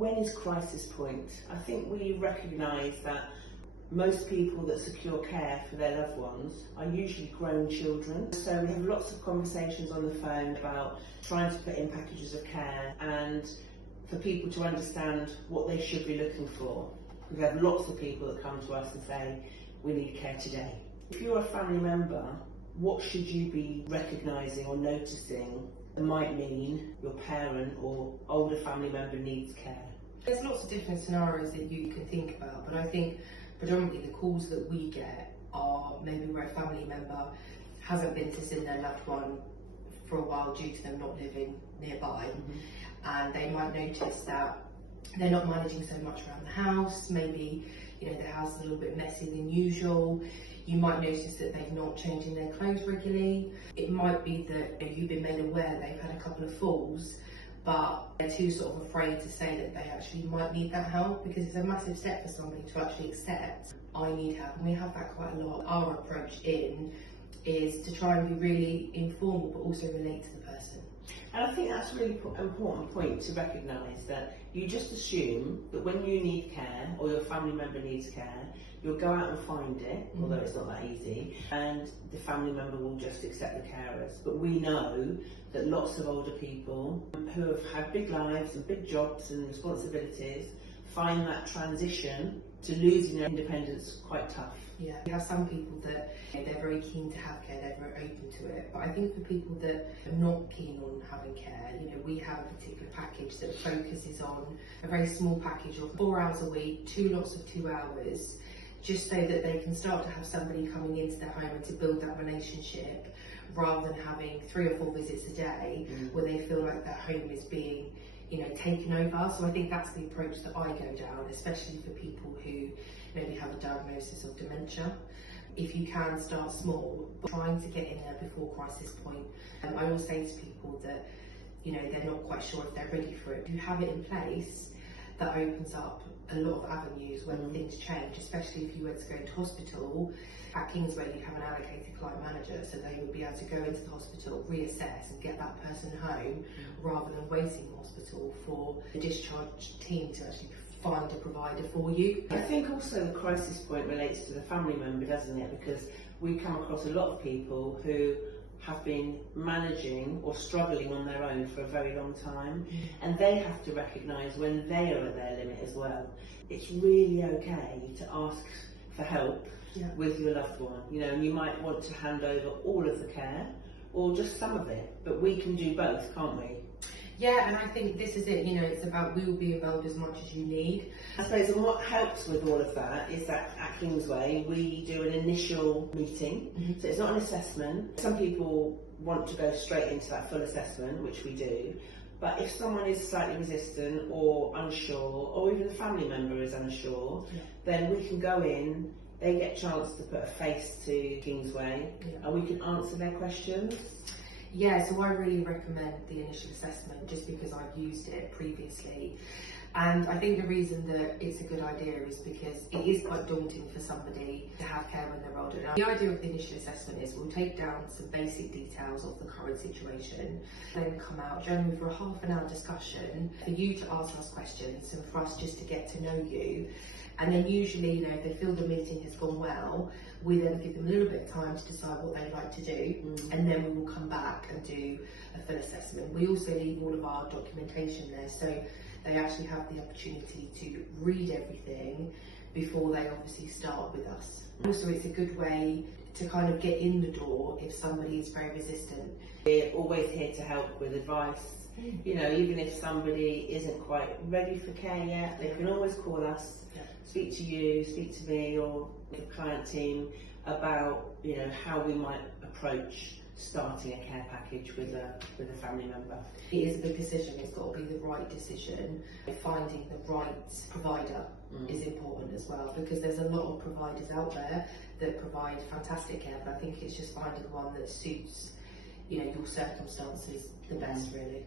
When is crisis point? I think we recognise that most people that secure care for their loved ones are usually grown children. So we have lots of conversations on the phone about trying to put in packages of care and for people to understand what they should be looking for. We have lots of people that come to us and say, we need care today. If you're a family member, what should you be recognising or noticing that might mean your parent or older family member needs care? There's lots of different scenarios that you can think about, but I think predominantly the calls that we get are maybe where a family member hasn't been to see their loved one for a while due to them not living nearby, and they might notice that they're not managing so much around the house. Maybe their house is a little bit messier than usual. You might notice that they're not changing their clothes regularly. It might be that you've been made aware they've had a couple of falls, but they're too sort of afraid to say that they actually might need that help, because it's a massive step for somebody to actually accept, I need help, and we have that quite a lot. Our approach is to try and be really informal but also relate to the person. And I think that's a really important point to recognise, that you just assume that when you need care or your family member needs care, you'll go out and find it, although it's not that easy, and the family member will just accept the carers. But we know that lots of older people who have had big lives and big jobs and responsibilities find that transition to losing their independence quite tough. Yeah, we have some people that they're very keen to have care, they're very open to it. But I think for people that are not keen on having care, we have a particular package that focuses on a very small package of 4 hours a week, 2 lots of 2 hours, just so that they can start to have somebody coming into their home and to build that relationship, rather than having 3 or 4 visits a day where they feel like their home is being taken over. So I think that's the approach that I go down, especially for people who maybe have a diagnosis of dementia. If you can start small, but trying to get in there before crisis point. And I always say to people that they're not quite sure if they're ready for it. If you have it in place, that opens up a lot of avenues when things change, especially if you were to go into hospital. At Kingsway you have an allocated client manager, so they would be able to go into the hospital, reassess and get that person home, rather than waiting in hospital for the discharge team to actually find a provider for you. I think also the crisis point relates to the family member, doesn't it? Because we come across a lot of people who have been managing or struggling on their own for a very long time, and they have to recognise when they are at their limit as well. It's really okay to ask for help with your loved one, and you might want to hand over all of the care or just some of it, but we can do both, can't we? Yeah, and I think this is it, it's about we will be involved as much as you need. I suppose, and what helps with all of that is that at Kingsway we do an initial meeting, so it's not an assessment. Some people want to go straight into that full assessment, which we do, but if someone is slightly resistant or unsure, or even a family member is unsure, then we can go in, they get a chance to put a face to Kingsway, and we can answer their questions. Yeah, so I really recommend the initial assessment, just because I've used it previously. And I think the reason that it's a good idea is because it is quite daunting for somebody to have care when they're older. Now, the idea of the initial assessment is we'll take down some basic details of the current situation, then come out generally for a half-an-hour discussion for you to ask us questions and for us just to get to know you. And then usually, if they feel the meeting has gone well, we then give them a little bit of time to decide what they'd like to do, and then we will come back and do a full assessment. We also leave all of our documentation there, so they actually have the opportunity to read everything before they obviously start with us. Also, it's a good way to kind of get in the door if somebody is very resistant. We're always here to help with advice. Even if somebody isn't quite ready for care yet, they can always call us, speak to you, speak to me or the client team about how we might approach starting a care package with a family member. It is a big decision, it's got to be the right decision. Finding the right provider is important as well, because there's a lot of providers out there that provide fantastic care, but I think it's just finding one that suits your circumstances the best, really.